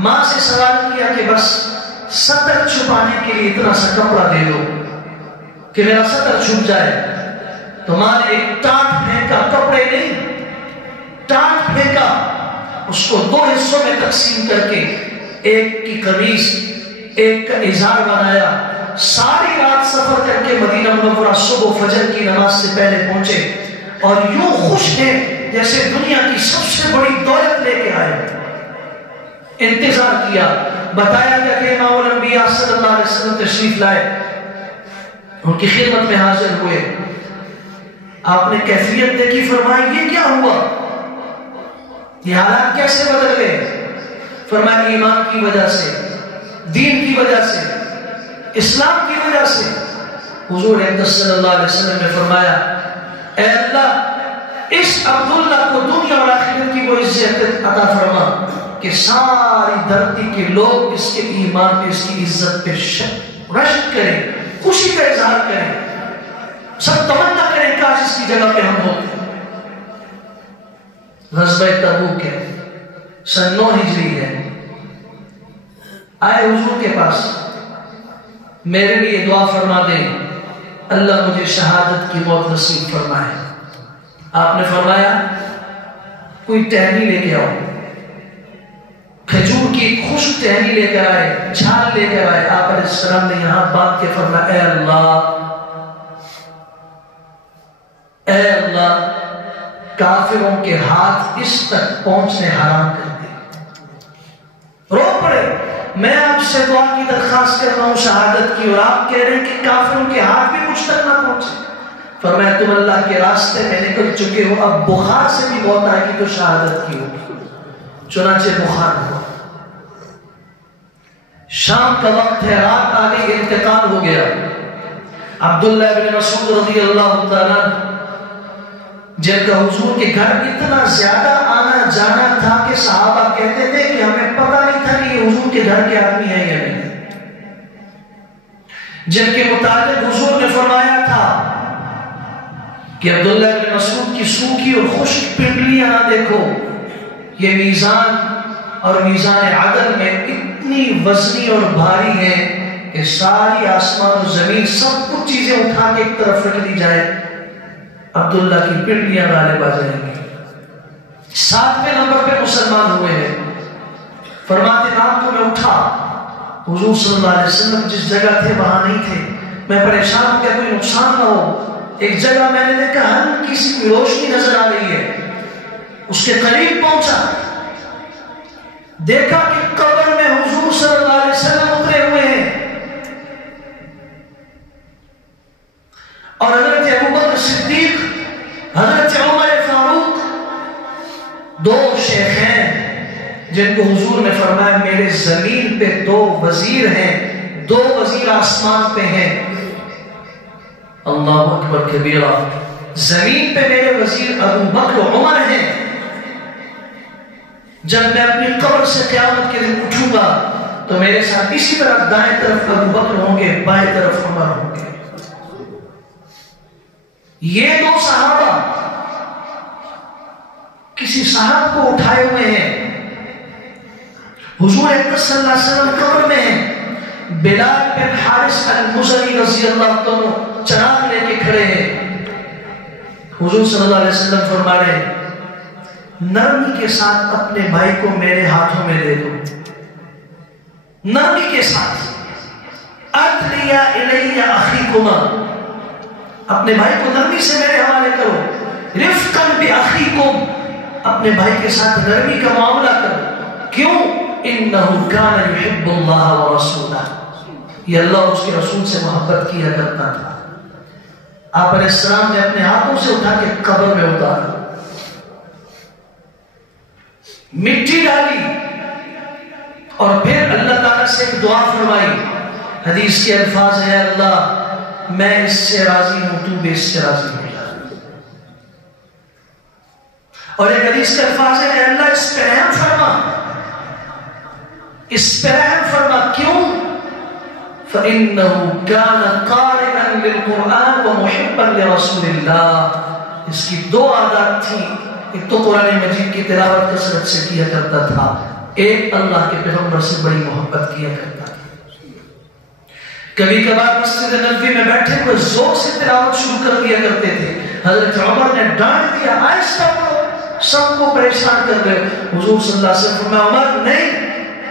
ماں سے سوال کیا کہ بس سطر چھپانے کے لیے اتنا سا کپڑا دے دو کہ میرا سطر چھپ جائے۔ تو ماں نے ایک ٹانٹ پھینکا، کپڑے نہیں، ٹانٹ پھینکا، اس کو 2 حصوں میں تقسیم کر کے ایک کی قمیص ایک کا ازار بنایا، ساری رات سفر کر کے مدینہ منورہ صبح فجر کی نماز سے پہلے پہنچے، اور یوں خوش ہیں جیسے دنیا کی سب سے بڑی دولت لے کے آئے۔ انتظار کیا، بتایا گیا کہ امام الانبیاء صلی اللہ علیہ وسلم تشریف لائے، ان کی خدمت میں حاضر ہوئے. آپ نے کیفیت دیکھی، فرمایا یہ کیا ہوا، یہ حالات کیسے بدل گئے؟ فرمایا ایمان کی وجہ سے، دین کی وجہ سے، اسلام کی وجہ سے. حضور اقدس صلی اللہ علیہ وسلم نے فرمایا اے اللہ اس عبداللہ کو دنیا اور آخرت کی وہ عزت عطا فرما کہ ساری دھرتی کے لوگ اس کے ایمان پہ، اس کی عزت پہ رشک کریں، خوشی کا اظہار کریں، سب تمنا کریں کاش اس کی جگہ پہ ہم ہوتے. غزوہ تبوک ہے، سن 9 ہجری ہے. آئے حضور کے پاس، میرے لیے دعا فرما دیں اللہ مجھے شہادت کی موت نصیب فرمائے. آپ نے فرمایا کوئی ٹہنی لے کے آؤ. کھجور کی خشک ٹہنی لے کر آئے، چھال لے کر آئے. آپ علیہ السلام نے یہاں باندھ کے فرمایا اے اللہ کافروں کے ہاتھ اس تک پہنچنے حرام کر دے. رو پڑے، میں آپ سے دعا کی درخواست کر رہا ہوں شہادت کی، اور آپ کہہ رہے ہیں کہ کافروں کے ہاتھ بھی مجھ تک نہ پہنچے. فرمایا تم اللہ کے راستے میں نکل چکے ہو، اب بخار سے بھی موت آئے گی تو شہادت کی ہوگی. چنانچہ بخار ہوا. شام کا وقت ہے، رات آ گئی، انتقال ہو گیا. عبداللہ بن مسعود رضی اللہ تعالیٰ جن کا حضور کے گھر اتنا زیادہ آنا جانا تھا کہ صحابہ کہتے تھے کہ ہمیں پتہ نہیں تھا کہ یہ حضور کے گھر کے آدمی ہیں یا نہیں. جن کے متعلق حضور نے فرمایا تھا کہ عبداللہ بن مسعود کی سوکھی اور خشک پنڈلیاں نہ دیکھو، یہ میزان اور میزان عدل میں اتنی وزنی اور بھاری ہے کہ ساری آسمان و زمین سب کچھ چیزیں اٹھا کے ایک طرف رکھ دی جائے، عبداللہ کی پنڈلیاں غالب آ جائیں گی. 7ویں نمبر پہ مسلمان ہوئے ہیں. فرماتے رات کو میں اٹھا، حضور صلی اللہ علیہ وسلم جس جگہ تھے وہاں نہیں تھے. میں پریشان ہوں کہ کوئی نقصان نہ ہو. ایک جگہ میں نے دیکھا ہلکی سی روشنی نظر آ رہی ہے، اس کے قریب پہنچا، دیکھا کہ قبر میں حضور صلی اللہ علیہ وسلم اترے ہوئے ہیں، اور حضرت ابوبکر صدیق، حضرت عمر فاروق، 2 شیخین جن کو حضور نے فرمایا میرے زمین پہ 2 وزیر ہیں، 2 وزیر آسمان پہ ہیں. اللہ اکبر کبیرہ. زمین پہ میرے وزیر ابو بکر و عمر ہیں. جب میں اپنی قبر سے قیامت کے دن اٹھوں گا تو میرے ساتھ اسی طرح دائیں طرف ابو بکر ہوں گے، بائیں طرف عمر ہوں گے. یہ 2 صحابہ کسی صاحب کو اٹھائے ہوئے ہیں. حضور اکرم صلی اللہ علیہ وسلم قبر میں ہیں. بلال بن حارث المزنی رضی اللہ عنہ چراغ لے کے کھڑے ہیں. حضور صلی اللہ علیہ وسلم فرما رہے ہیں نرمی کے ساتھ اپنے بھائی کو میرے ہاتھوں میں دے دو. نرمی کے ساتھ اتلیا الی اخیکما، اپنے بھائی کو نرمی سے میرے حوالے کرو. رفقا باخیکم، اپنے بھائی کے ساتھ نرمی کا معاملہ کرو. کیوں؟ انه كان يحب الله ورسوله، یہ اللہ اور اس کے رسول سے محبت کیا کرتا تھا. آپ علیہ السلام نے اپنے ہاتھوں سے اٹھا کے قبر میں اتارا، مٹی ڈالی، اور پھر اللہ تعالیٰ سے ایک دعا فرمائی. حدیث کے الفاظ ہیں اللہ میں اس سے راضی ہوں، تو بھی اس سے راضی ہو جا. اور ایک حدیث کے الفاظ ہیں اے اللہ اس پہ رحم فرما، اس پہ رحم فرما. کیوں؟ فَإِنَّهُ كَانَ قَارِئًا لِلْقُرْآنِ وَمُحِبًّا لِرَسُولِ اللَّهِ. اس کی 2 عادات تھی. ایک تو قرآن مجید کی تلاوت کثرت سے کیا کرتا تھا، ایک اللہ کے پیغمبر سے بڑی محبت کیا کرتا تھا. کبھی کبھار مسجد نبوی میں بیٹھے ہوئے ذوق سے تلاوت شروع کر دیا کرتے تھے. حضرت عمر نے ڈانٹ دیا آہستہ پڑھو، سب کو پریشان کر رہے ہو. حضور صلی اللہ علیہ وسلم فرمایا عمر نہیں،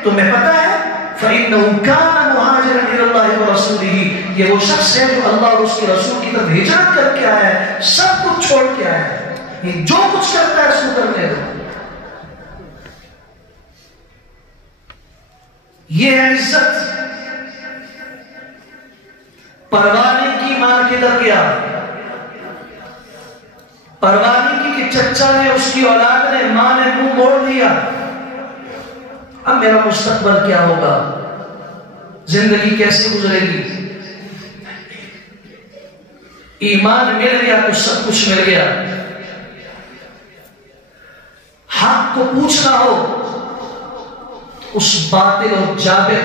تمہیں پتہ ہے فَإِنَّهُ كَانَ مُهَاجِرًا إِلَى اللَّهِ وَرَسُولِهِ، یہ وہ شخص ہے جو اللہ اور اس کے رسول کی طرف ہجرت کر کے آیا ہے، سب کچھ چھوڑ کے آیا ہے. یہ جو کچھ کرتا ہے اس کو کرنے دو. یہ عزت پروانی کی ماں کدھر گیا؟ پروانی کی کہ چچا نے، اس کی اولاد نے، ماں نے منہ موڑ دیا، اب میرا مستقبل کیا ہوگا، زندگی کیسے گزرے گی؟ ایمان مل گیا تو سب کچھ مل گیا۔ حق کو پوچھنا ہو، اس باطل اور جابر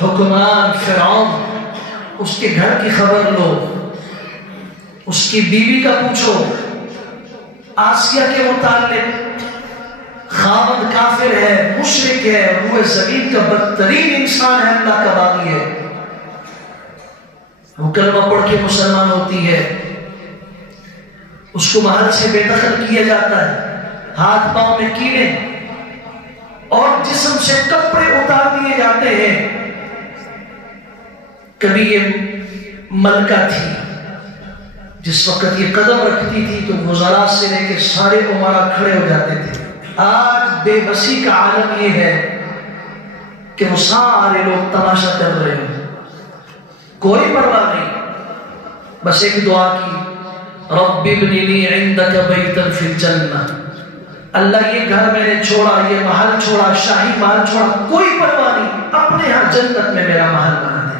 حکمران فرعون، اس کے گھر کی خبر لو، اس کی بیوی کا پوچھو، آسیہ کے متعلق خاوند کافر ہے، مشرک ہے، روح زمین کا بدترین انسان ہے، اللہ کا باغی ہے، وہ کلمہ پڑھ کے مسلمان ہوتی ہے، اس کو محل سے بے دخل کیا جاتا ہے، ہاتھ پاؤں میں کیلیں اور جسم سے کپڑے اتار دیے جاتے ہیں۔ کبھی یہ ملکہ تھی، جس وقت یہ قدم رکھتی تھی تو وزراء سے لے کے سارے امراء کھڑے ہو جاتے تھے۔ آج بے بسی کا عالم یہ ہے کہ وہ سارے لوگ تماشا کر رہے ہیں، کوئی پرواہ نہیں، بس ایک دعا کی، رب ابن لی عندک بیتا فی الجنہ، اللہ یہ گھر میں نے چھوڑا، یہ محل چھوڑا، شاہی محل چھوڑا، کوئی پرواہ نہیں، اپنے ہاں جنت میں میرا محل بنا دے۔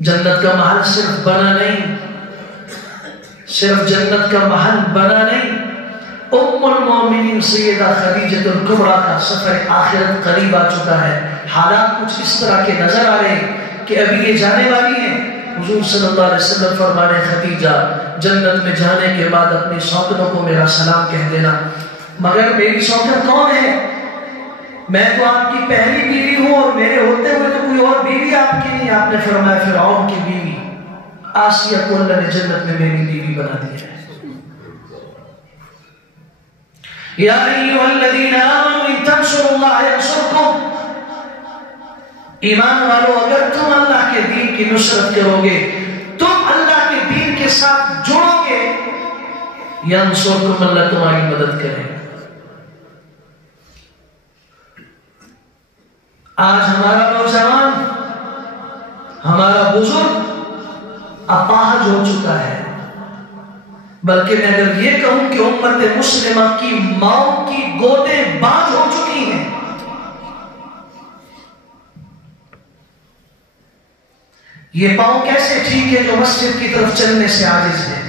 جنت کا محل صرف بنا نہیں، صرف جنت کا محل بنا نہیں، ام المومنین سیدہ خدیجہ الکبریٰ کا سفر آخرت قریب آ چکا ہے۔ حالات کچھ اس طرح کے نظر آ رہے ہیں کہ ابھی یہ جانے والی ہیں۔ حضور صلی اللہ علیہ وسلم فرمانے، خدیجہ جنت میں جانے کے بعد اپنی سوتنوں کو میرا سلام کہہ دینا۔ مگر میری سوتن کون ہے؟ میں تو آپ کی پہلی بیوی ہوں، اور میرے ہوتے ہوئے تو کوئی اور بیوی آپ کی نہیں۔ آپ نے فرمایا فرعون کی بیوی آسیہ کو اللہ نے جنت میں میری بیوی بنا دیا ہے۔ یا ایھا الذین آمنوا ان تنصروا اللہ ینصرکم، ایمان والو اگر تم اللہ کے دین کی نصرت کرو گے، تم اللہ کے دین کے ساتھ جڑو گے، ینصرکم، اللہ تمہاری مدد کرے گا۔ آج ہمارا نوجوان، ہمارا بزرگ اپاہج ہو چکا ہے، بلکہ میں اگر یہ کہوں کہ امت مسلمہ کی ماؤں کی گودیں باندھ ہو چکی ہیں۔ یہ پاؤں کیسے ٹھیک ہے جو مسجد کی طرف چلنے سے عاجز ہے؟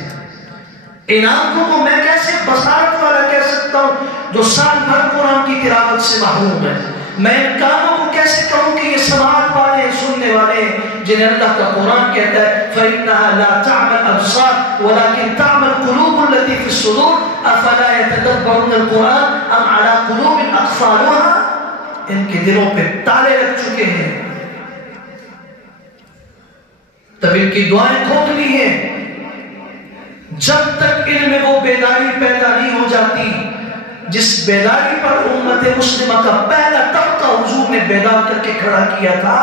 ان آنکھوں کو میں کیسے بصارت والا کہہ سکتا ہوں جو سال بھر قرآن کی تلاوت سے محروم ہے؟ میں ان کانوں کو کیسے کہوں کہ یہ سماعت والے ہیں، سننے والے ہیں، جنہیں اللہ کا قرآن کہتا ہے فَإِنَّهَا لَا تَعْمَى الْأَبْصَارُ وَلَكِنْ تَعْمَى الْقُلُوبُ الَّتِي فِي الصُّدُورِ أَفَلَا يَتَدَبَّرُونَ الْقُرْآنَ أَمْ عَلَىٰ قُلُوبٍ أَقْفَالُهَا، ان کے دلوں پہ تالے لگ چکے ہیں، تب ان کی دعائیں کھوکھلی ہیں۔ جب تک ان میں وہ بیداری پیدا نہیں ہو جاتی جس بیداری پر امت مسلمہ کا پہلا طبقہ حضور نے بیدار کر کے کھڑا کیا تھا،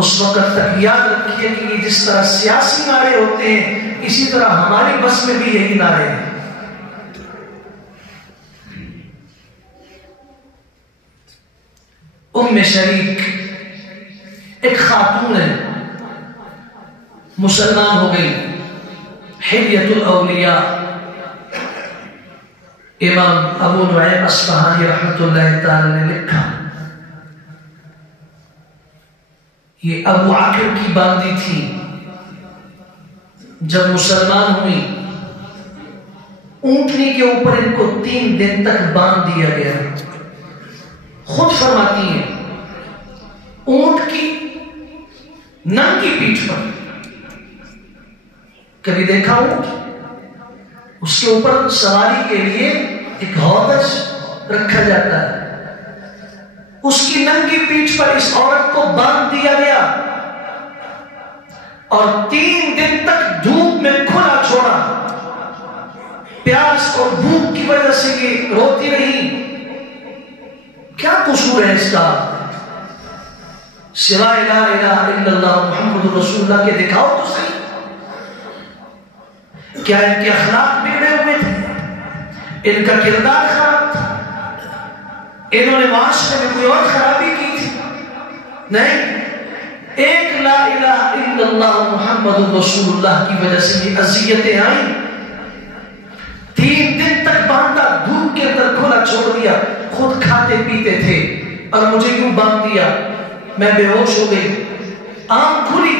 اس وقت تک یاد رکھیے کہ یہ جس طرح سیاسی نعرے ہوتے ہیں، اسی طرح ہماری بس میں بھی یہی نعرے ہیں۔ ام شریک ایک خاتون ہے، مسلمان ہو گئی، حلیۃ الاولیاء، امام ابو نعیم اصفہانی رحمۃ اللہ تعالی نے لکھا، یہ ابو عاقر کی باندی تھی، جب مسلمان ہوئی اونٹنی کے اوپر ان کو 3 دن تک باندھ دیا گیا۔ خود فرماتی ہیں اونٹ کی ننگی پیٹھ پر، کبھی دیکھا اونٹ؟ اس کے اوپر سواری کے لیے ایک ہودج رکھا جاتا ہے، اس کی ننگی پیٹھ پر اس عورت کو باندھ دیا گیا اور 3 دن تک دھوپ میں کھلا چھوڑا۔ پیاس اور بھوک کی وجہ سے یہ روتی رہی۔ کیا قصور ہے اس کا؟ سوائے لا الہ الا اللہ محمد رسول اللہ کے دکھاؤ تو صحیح۔ کیا ان کے اخلاق بگڑے ہوئے تھے؟ ان کا کردار خراب تھا؟ انہوں نے معاشرے میں کوئی اور خرابی کی تھی؟ نہیں، ایک لا الہ الا اللہ محمد رسول اللہ کی وجہ سے یہ اذیتیں آئیں۔ 3 دن تک باندھا، دھوپ کے اندر کھلا چھوڑ دیا، خود کھاتے پیتے تھے اور مجھے یوں باندھ دیا، میں بے ہوش ہو گئی، آنکھ کھلی۔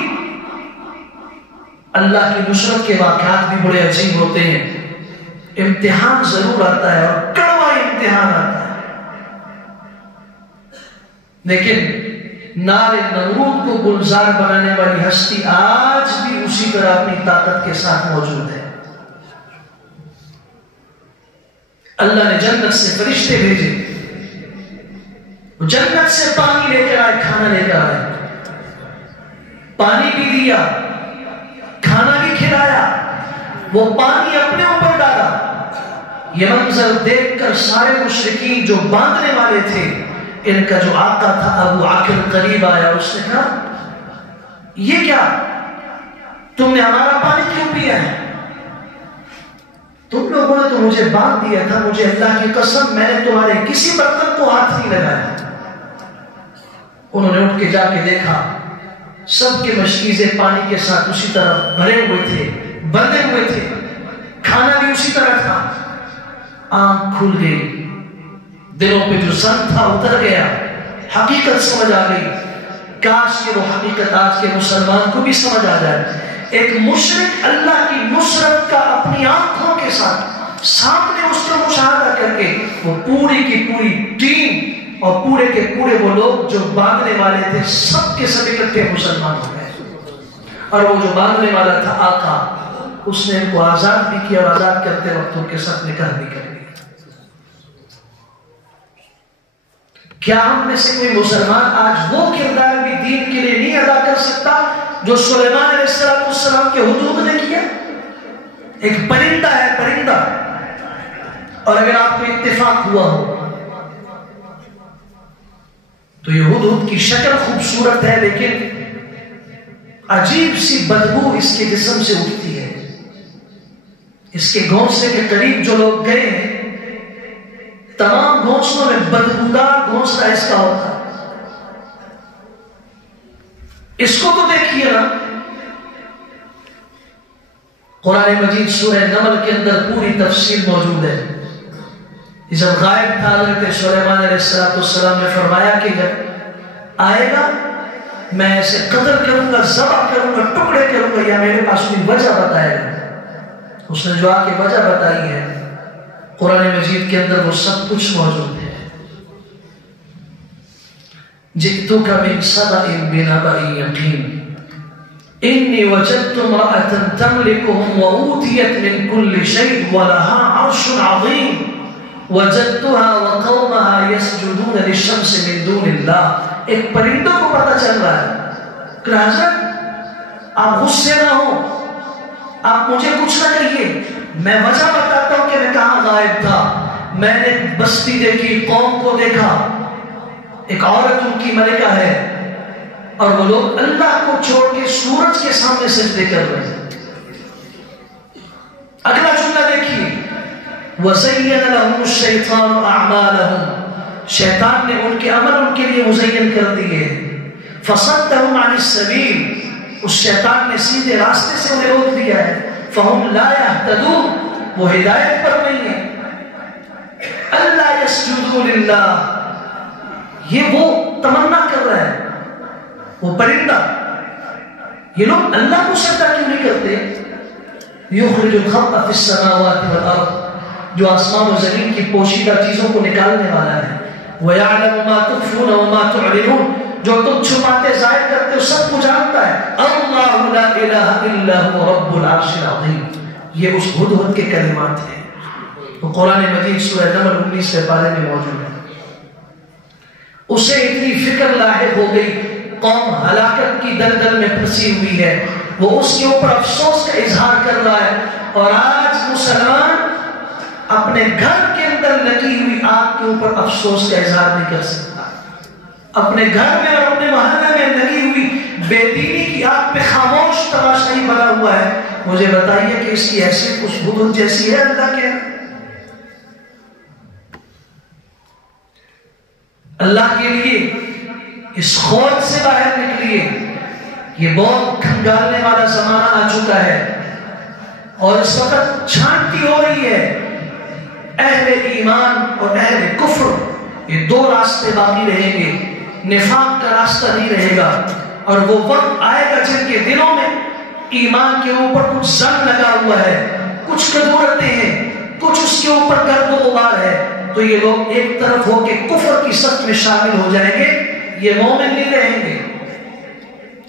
اللہ کی نصرت کے واقعات بھی بڑے عجیب ہوتے ہیں۔ امتحان ضرور آتا ہے اور کڑوا امتحان آتا ہے، لیکن نار نمرود کو گلزار بنانے والی ہستی آج بھی اسی طرح اپنی طاقت کے ساتھ موجود ہے۔ اللہ نے جنت سے فرشتے بھیجے، وہ جنت سے پانی لے کر آئے، کھانا لے کر آئے، پانی بھی دیا، کھانا بھی کھلایا، وہ پانی اپنے اوپر ڈالا۔ یہ منظر دیکھ کر سارے مشرکین جو باندھنے والے تھے، ان کا جو آقا تھا ابو عاقل قریب آیا، اس نے کہا یہ کیا، تم نے ہمارا پانی کیوں پیا ہے؟ تم لوگوں نے تو مجھے باندھ دیا تھا، مجھے اللہ کی قسم میں نے تمہارے کسی برتن کو ہاتھ نہیں لگایا۔ انہوں نے اٹھ کے جا کے دیکھا، سب کے مشکیزیں پانی کے ساتھ اسی طرح بھرے ہوئے تھے، بندے ہوئے تھے، کھانا بھی اسی طرح تھا۔ آنکھ کھل گئی، دلوں پہ جو سن تھا اتر گیا، حقیقت سمجھ آ گئی۔ کاش کہ وہ حقیقت آج کے مسلمان کو بھی سمجھ آ جائے۔ ایک مشرک اللہ کی نصرت کا اپنی آنکھوں کے ساتھ سامنے اس کا مشاہدہ کر کے، وہ پوری کی پوری ٹیم اور پورے کے پورے وہ لوگ جو باندھنے والے تھے، سب کے سب اکٹھے مسلمان ہو گئے۔ اور وہ جو باندھنے والا تھا آقا، اس نے ان کو آزاد بھی کیا، اور آزاد کرتے وقت ان کے ساتھ نکاح بھی کر دیا۔ کیا ہم میں سے کوئی مسلمان آج وہ کردار بھی دین کے لیے نہیں ادا کر سکتا جو سلیمان علیہ السلام کے حدود نے کیا؟ ایک پرندہ ہے، پرندہ، اور اگر آپ کو اتفاق ہوا ہو تو یہ ہدہد کی شکل خوبصورت ہے، لیکن عجیب سی بدبو اس کے جسم سے اٹھتی ہے۔ اس کے گھونسلے کے قریب جو لوگ گئے ہیں، تمام گھونسلوں میں بدبودار گھونسلہ اس کا ہوتا ہے۔ اس کو تو دیکھیے نا، قرآن مجید سورہ نمل کے اندر پوری تفصیل موجود ہے۔ جب غائب تھا حضرت سلیمان علیہ السلام نے فرمایا کہ جب آئے گا میں اسے قتل کروں گا، ذبح کروں گا، ٹکڑے کروں گا، یا میرے پاس کوئی وجہ بتائے گا۔ اس نے جو آ کے وجہ بتائی ہے، قرآن مجید کے اندر وہ سب کچھ موجود ہے۔ جئتک من سبأ بنبأ یقین انی وجدت امرأة تملکهم وأوتیت من كل شیء ولها عرش عظیم وجدتها وقومها يسجدون للشمس من دون اللہ۔ ایک پرندوں کو پتہ چل رہا ہے کہ حضرت آپ غصے نہ ہو، آپ مجھے کچھ نہ کہیے، میں وجہ بتاتا ہوں کہ میں کہاں غائب تھا۔ میں نے بستی دیکھی، قوم کو دیکھا، ایک عورت ان کی ملکہ ہے، اور وہ لوگ اللہ کو چھوڑ کے سورج کے سامنے سجدے کر رہے ہیں۔ اگلا جملہ دیکھیے، وَزَيَّنَ لَهُمُ الشَّيْطَانُ أَعْمَالَهُمْ، شیطان نے ان کے عمل ان کے لیے مزین کر دیے۔ فَصَدَّهُمْ عَنِ السَّبِيلِ، اس شیطان نے سیدھے راستے سے انہیں روک دیا ہے۔ فَهُمْ لَا يَهْتَدُونَ، وہ ہدایت پر نہیں ہے۔ اللہ يَسْجُدُوا لِلَّهِ، یہ وہ تمنا کر رہا ہے، وہ پرندہ، یہ لوگ اللہ کو سجدہ کیوں نہیں کرتے؟ یخرج الخبء فی السماوات والارض، جو آسمان و زمین کی پوشیدہ چیزوں کو نکالنے والا ہے۔ وَيَعْلَمُ مَا تُخْفُونَ وَمَا تُعْلِنُونَ، جو تم چھپاتے ظاہر کرتے ہو سب کو جانتا ہے۔ اللہ لا الہ الا هو رب العرش العظیم، یہ اس ہدہد کے کلمات ہیں، وہ قرآن مجید سورہ نمل 19 پارے میں موجود ہے۔ اسے اتنی فکر لاحق ہو گئی، قوم ہلاکت کی دلدل میں پھنسی ہوئی ہے، وہ اس کے اوپر افسوس کا اظہار کر رہا ہے۔ اور آج مسلمان اپنے گھر کے اندر لگی ہوئی آگ کے اوپر افسوس کا اظہار نہیں کر سکتا۔ اپنے گھر میں اور اپنے محلے میں لگی ہوئی بے دینی کی آگ پہ خاموش تماشائی بنا ہوا ہے۔ مجھے بتائیے کہ اس کی حیثیت اس ہدہد جیسی ہے اللہ کے؟ اللہ کے لیے اس خوف سے باہر نکلیے. یہ بہت کھنگالنے والا زمانہ آ چکا ہے اور اس وقت چھانٹی ہو رہی ہے. اہل ایمان اور اہل کفر یہ دو راستے باقی رہیں گے. نفاق کا راستہ نہیں رہے گا. اور وہ وقت آئے گا جن کے دلوں میں ایمان کے اوپر کچھ زنگ لگا ہوا ہے, کچھ کدورتیں ہیں, کچھ اس کے اوپر گرد و غبار ہے, تو یہ لوگ ایک طرف ہو کے کفر کی صف میں شامل ہو جائیں گے. یہ مومن نہیں رہیں گے.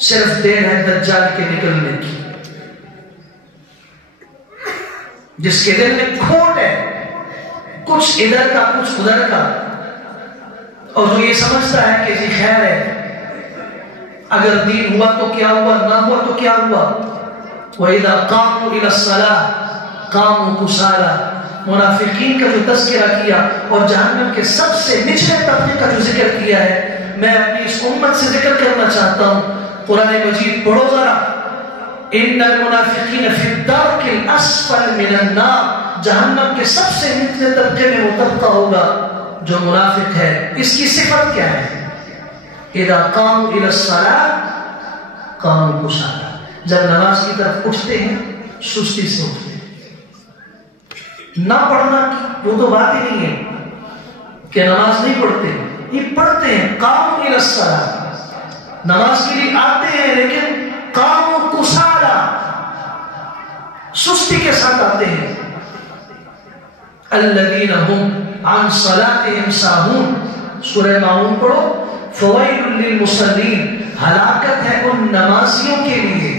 صرف دیر ہے دجال کے نکلنے کی. جس کے دل میں کھوٹ ہے, کچھ ادھر کا کچھ ادھر کا, اور جو یہ سمجھتا ہے کہ جی خیر ہے, اگر دین ہوا تو کیا ہوا, نہ ہوا تو کیا ہوا. وَإِذَا قَامُوا إِلَى الصَّلَاةِ قَامُوا كُسَالَىٰ. منافقین کا جو تذکرہ کیا اور جہنم کے سب سے نچلے طبقے کا جو ذکر کیا ہے, میں اپنی اس امت سے ذکر کرنا چاہتا ہوں. قرآن مجید پڑھو ذرا. إِنَّ الْمُنَافِقِينَ فِي الدَّرْكِ الْأَسْفَلِ مِنَ النَّارِ. جہنم کے سب سے نچلے طبقے میں وہ طبقہ ہوگا جو منافق ہے. اس کی صفت کیا ہے؟ اذا قاموا الى الصلاة قاموا كسالى. جب نماز کی طرف اٹھتے ہیں سستی سے اٹھتے ہیں. نہ پڑھنا وہ تو بات ہی نہیں ہے کہ نماز نہیں پڑھتے, یہ پڑھتے ہیں. قاموا الى الصلاة, نماز کے لیے آتے ہیں لیکن قاموا كسالى, سستی کے ساتھ آتے ہیں. الذين هم عن صلاتهم ساهون. سورہ ماؤن پڑھو. فویل للمصلین, ہلاکت ہے ان نمازیوں کے لیے.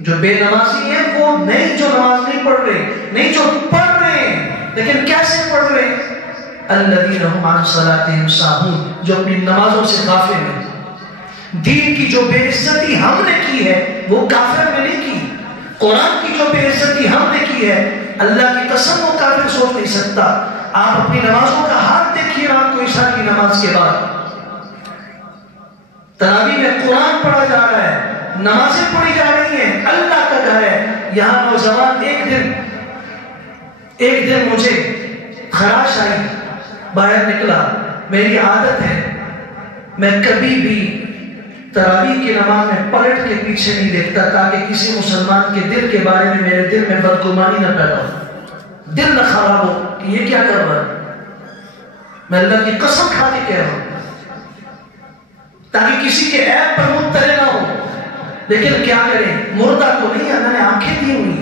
جو بے نمازی ہیں وہ نہیں, جو نماز نہیں پڑھ رہے, نہیں جو پڑھ رہے ہیں لیکن کیسے پڑھ رہے ہیں. الذین هم عن صلاتهم ساہون, جو اپنی نمازوں سے غافل ہیں. دین کی جو بے عزتی ہم نے کی ہے وہ کافر میں نہیں کی. قرآن کی جو بے عزتی ہم نے کی ہے, اللہ کی قسم وہ کافر سوچ نہیں سکتا. آپ اپنی نمازوں کا حال دیکھیے رات کو عشاء کی نماز کے بعد. تراویح میں قرآن پڑھا جا رہا ہے, نمازیں پڑھی جا رہی ہیں, اللہ کا گھر ہے. یہاں نوجوان ایک دن مجھے خراش آئی, باہر نکلا. میری عادت ہے میں کبھی بھی تراویح کی نماز میں پلٹ کے پیچھے نہیں دیکھتا تاکہ کسی مسلمان کے دل کے بارے میں میرے دل میں بدگمانی نہ پیدا ہو, دل نہ خراب ہو کہ یہ کیا کر رہا ہے. میں اللہ کی قسم کھا کے کہہ رہا ہوں تاکہ کسی کے عیب پر مطلع نہ ہو. لیکن کیا کریں, مردہ کو نہیں, اللہ نے آنکھیں دی ہوئی.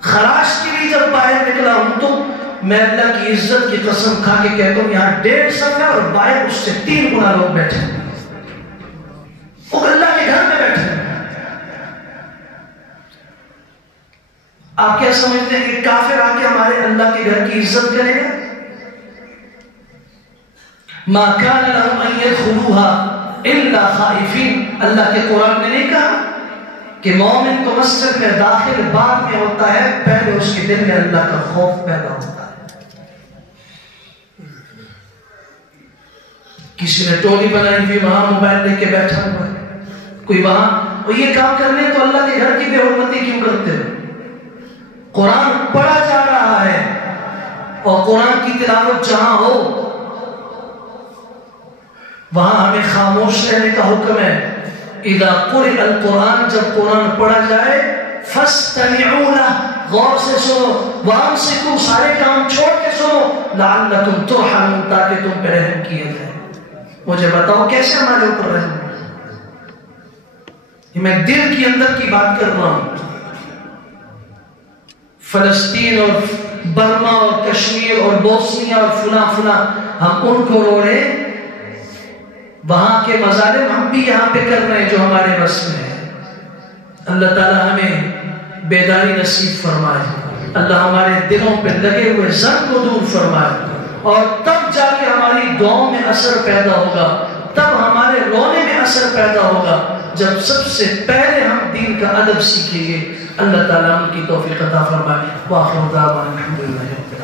خراش کے لیے جب باہر نکلا ہوں تو میں اللہ کی عزت کی قسم کھا کے کہتا ہوں یہاں 1.5 صف ہے اور باہر اس سے 3 گنا لوگ بیٹھے ہیں. وہ اللہ کے گھر میں بیٹھے ہیں. آپ کیا سمجھتے ہیں کہ کافر آ کے ہمارے اللہ کے گھر کی عزت کرے گا؟ ما كان لهم ان يدخلوها الا خائفين. اللہ کے قرآن نے نہیں کہا کہ مومن تو مسجد میں داخل بعد میں ہوتا ہے, پہلے اس کے دل میں اللہ کا خوف پیدا ہوتا ہے. کسی نے ٹولی بنائی ہوئی, وہاں موبائل لے کے بیٹھا ہوا ہے, کوئی وہاں, اور یہ کام کرنے تو اللہ کے گھر کی بے حرمتی کیوں کرتے ہو؟ قرآن پڑھا جا رہا ہے اور قرآن کی تلاوت جہاں ہو وہاں ہمیں خاموش رہنے کا حکم ہے. اذا قرئ القرآن, جب قرآن پڑھا جائے, فاستمعوا له, غور سے سنو, وانصتوا, سارے کام چھوڑ کے سنو, لعلکم ترحمون, تاکہ تم پہ رحم کیا جائے. مجھے بتاؤ کیسے ہمارے اوپر رحم؟ میں دل کی اندر کی بات کر رہا ہوں. فلسطین اور برما اور کشمیر اور بوسنیا اور فلاں ہم ان کو رو رہے, وہاں کے مظالم ہم بھی یہاں پہ کر رہے ہیں جو ہمارے بس میں ہے. اللہ تعالی ہمیں بیداری نصیب فرمائے. اللہ ہمارے دلوں پہ لگے ہوئے زنگ کو دور فرمائے, اور تب جا کے ہماری دعاؤں میں اثر پیدا ہوگا, تب ہمارے رونے میں اثر پیدا ہوگا, جب سب سے پہلے ہم دین کا ادب سیکھیں گے. اللہ تعالیٰ ہم کی توفیق عطا فرمائے. وآخر دعوانا الحمدللہ.